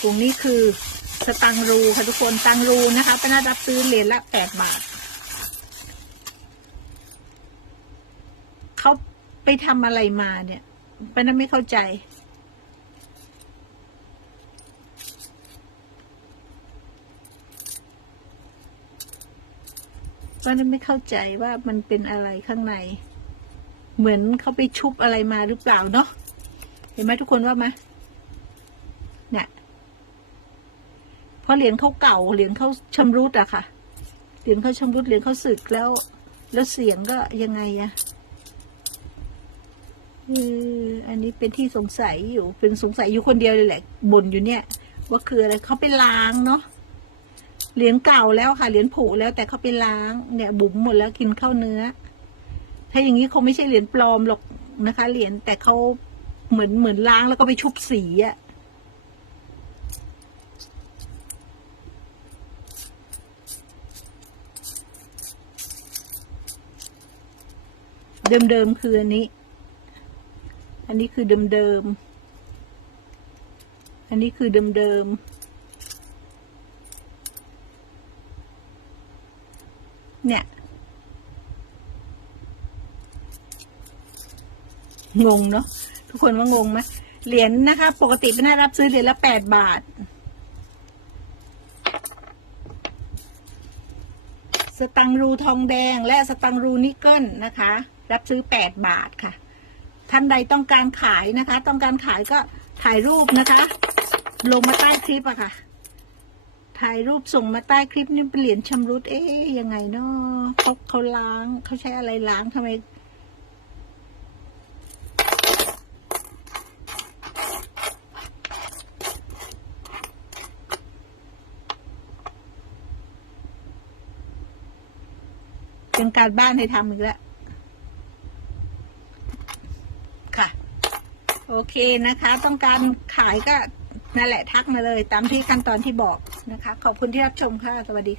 ถุงนี้คือสตังรูค่ะทุกคนตังรูนะคะป้านารับซื้อเหรียญละแปดบาทเขาไปทำอะไรมาเนี่ยป้านาไม่เข้าใจ ป้านาไม่เข้าใจว่ามันเป็นอะไรข้างใน เหมือนเขาไปชุบอะไรมาหรือเปล่าเนาะเห็นไหมทุกคนว่าไหมเนี่ย ราะเหรียญเขาเก่าเหรียญเขาชำรุดอะค่ะ เหรียญเขาชำรุดเหรียญเขาสึกแล้ว แล้วเสียงก็ยังไงอะเอออันนี้เป็นที่สงสัยอยู่ เป็นสงสัยอยู่คนเดียวเลยแหละบ่นอยู่เนี่ย ว่าคืออะไรเขาไปล้างเนาะเหรียญเก่าแล้วค่ะเหรียญผุแล้วแต่เขาไปล้างเนี่ยบุ๋มหมดแล้วกินข้าวเนื้อ ถ้าอย่างนี้คงไม่ใช่เหรียญปลอมหรอกนะคะ เหรียญแต่เขาเหมือนเหมือนล้างแล้วก็ไปชุบสีอะ เดิมๆคืออันนี้ อันนี้คือเดิมๆ อันนี้คือเดิมๆ เนี่ย งงเนาะทุกคนว่างงไหมเหรียญนะคะ ปกติเป็นน่ารับซื้อเหรียญละแปดบาท สตังรูทองแดงและสตังรูนิกเกิลนะคะ รับซื้อแปดบาทค่ะ ท่านใดต้องการขายนะคะ ต้องการขายก็ถ่ายรูปนะคะ ลงมาใต้คลิปอะค่ะ ถ่ายรูปส่งมาใต้คลิปนี่เป็นเหรียญชำรุดเอ๊ยยังไงเนาะเขาเขาล้างเขาใช้อะไรล้างทำไมเป็นการบ้านให้ทำอีกแล้ว ค่ะ โอเคนะคะ ต้องการขายก็นั่นแหละทักมาเลย ตามที่ขั้นตอนที่บอกนะคะ ขอบคุณที่รับชมค่ะ สวัสดีค่ะ